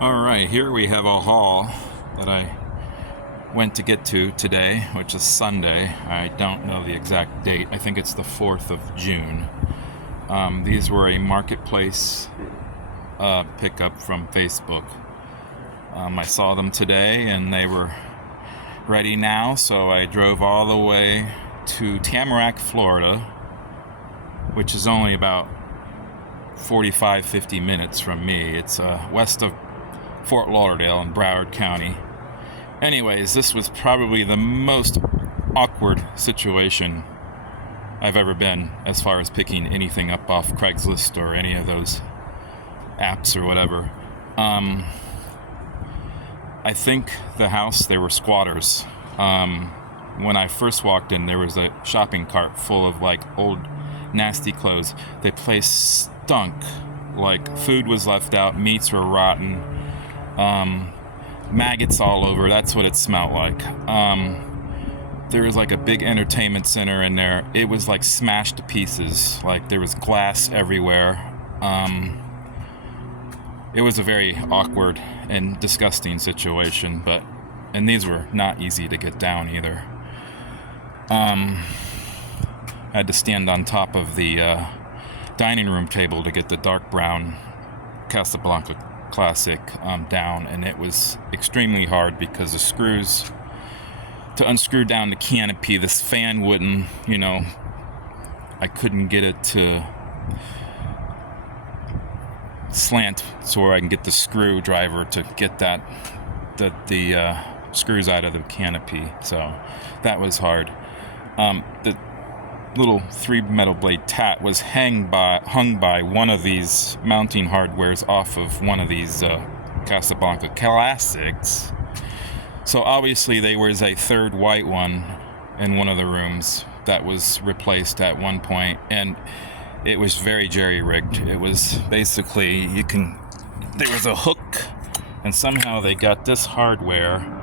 Alright, here we have a haul that I went to get to today, which is Sunday. I don't know the exact date. I think it's the 4th of June. These were a marketplace pickup from Facebook. I saw them today and they were ready now, so I drove all the way to Tamarack, Florida, which is only about 45-50 minutes from me. It's west of Fort Lauderdale in Broward County. Anyways, this was probably the most awkward situation I've ever been as far as picking anything up off Craigslist or any of those apps or whatever. I think the house, they were squatters. When I first walked in, there was a shopping cart full of like old nasty clothes. The place stunk. Like food was left out, meats were rotten, maggots all over. That's what it smelled like. There was like a big entertainment center in there. It was like smashed to pieces. Like there was glass everywhere. It was a very awkward and disgusting situation, and these were not easy to get down either. I had to stand on top of the dining room table to get the dark brown Casablanca Classic down, and it was extremely hard because the screws to unscrew down the canopy, this fan wouldn't, I couldn't get it to slant so where I can get the screwdriver to get the screws out of the canopy, so that was hard. The little 3 metal blade TAT was hung by one of these mounting hardwares off of one of these Casablanca Classics. So obviously there was a third white one in one of the rooms that was replaced at one point, and it was very jerry-rigged. It was basically, there was a hook, and somehow they got this hardware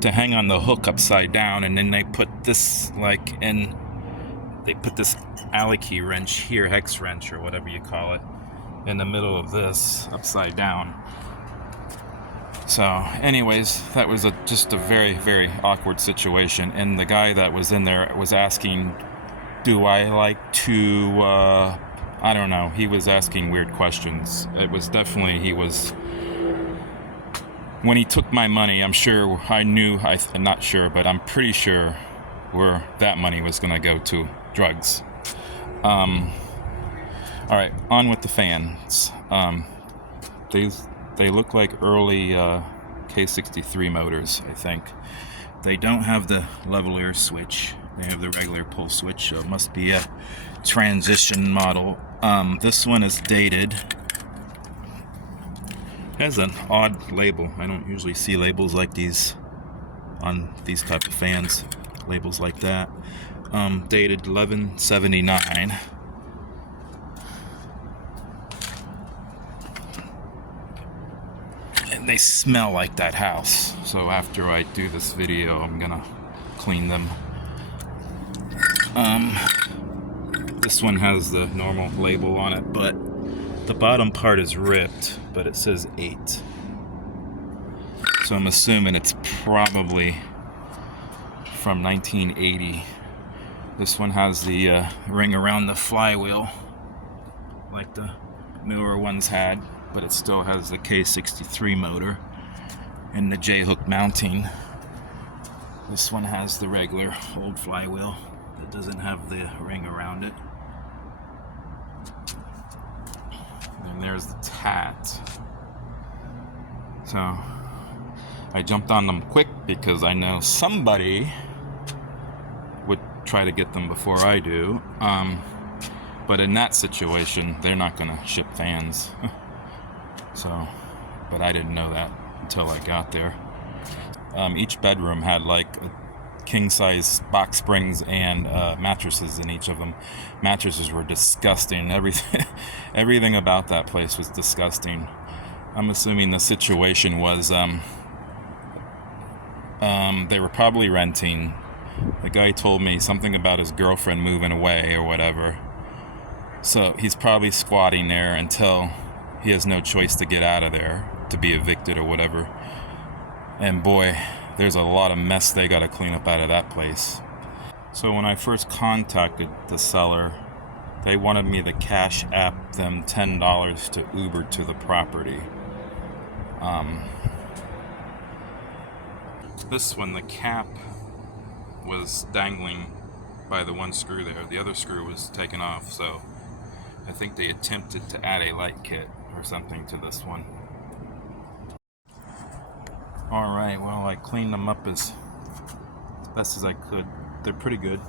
to hang on the hook upside down, and then they put this they put this Allen key wrench here, hex wrench or whatever you call it, in the middle of this upside down. So anyways, that was just a very, very awkward situation, and the guy that was in there was asking, do I like to, I don't know, he was asking weird questions. It was definitely, when he took my money, I'm not sure, but I'm pretty sure where that money was going to go to drugs. Alright, on with the fans. They look like early K63 motors, I think. They don't have the level air switch. They have the regular pull switch, so it must be a transition model. This one is dated. Has an odd label. I don't usually see labels like these on these type of fans. Labels like that. Dated 11/79. And they smell like that house. So after I do this video, I'm gonna clean them. This one has the normal label on it, but the bottom part is ripped, but it says 8. So I'm assuming it's probably from 1980. This one has the ring around the flywheel, like the newer ones had, but it still has the K63 motor and the J-hook mounting. This one has the regular old flywheel that doesn't have the ring around it. And there's the TAT. So I jumped on them quick because I know somebody would try to get them before I do. But in that situation, they're not going to ship fans. So, but I didn't know that until I got there. Each bedroom had like king-size box springs and mattresses in each of them. Mattresses were disgusting. Everything about that place was disgusting. I'm assuming the situation was they were probably renting. The guy told me something about his girlfriend moving away or whatever. So he's probably squatting there until he has no choice to get out of there, to be evicted or whatever. And boy, there's a lot of mess they got to clean up out of that place. So when I first contacted the seller, they wanted me to cash app them $10 to Uber to the property. This one, the cap was dangling by the one screw there. The other screw was taken off, so I think they attempted to add a light kit or something to this one. Alright, well, I cleaned them up as best as I could. They're pretty good.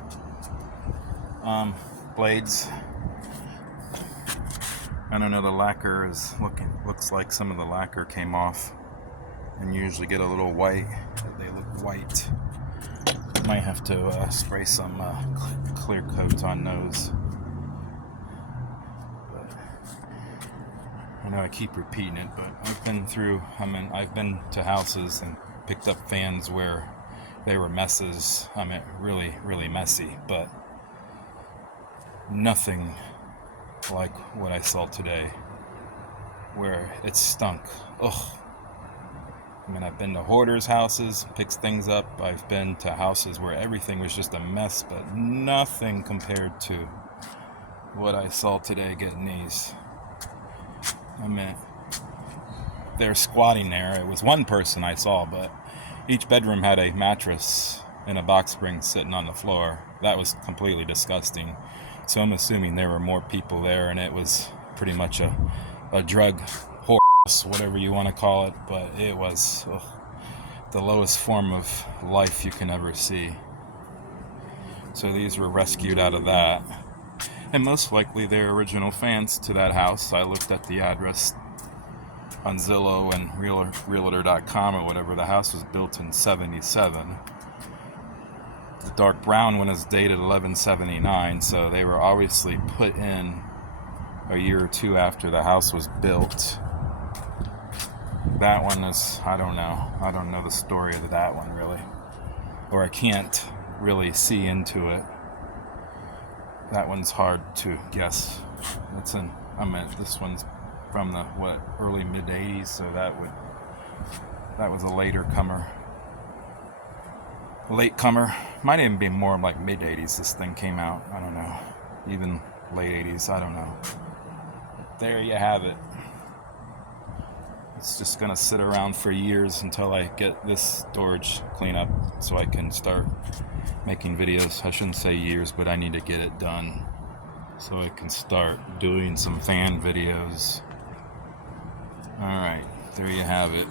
Blades, I don't know, the lacquer looks like some of the lacquer came off and usually get a little white. They look white. Might have to spray some clear coat on those. But I know I keep repeating it, but I've been to houses and picked up fans where they were messes. Really, really messy, but nothing like what I saw today, where it stunk. Ugh. I've been to hoarders' houses, picked things up. I've been to houses where everything was just a mess, but nothing compared to what I saw today getting these. They're squatting there. It was one person I saw, but each bedroom had a mattress and a box spring sitting on the floor. That was completely disgusting. So I'm assuming there were more people there, and it was pretty much a drug whore, whatever you want to call it, but it was the lowest form of life you can ever see. So these were rescued out of that, and most likely they're original fans to that house. I looked at the address on Zillow and Realtor.com or whatever. The house was built in 77. The dark brown one is dated 1179, so they were obviously put in a year or two after the house was built. That one is, I don't know the story of that one really, or I can't really see into it. That one's hard to guess. This one's from the early mid 80s, so that was a late comer. Might even be more like mid 80s this thing came out. I don't know, even late 80s, I don't know. There you have it. It's just gonna sit around for years until I get this storage clean up so I can start making videos. I shouldn't say years, but I need to get it done so I can start doing some fan videos. Alright, there you have it.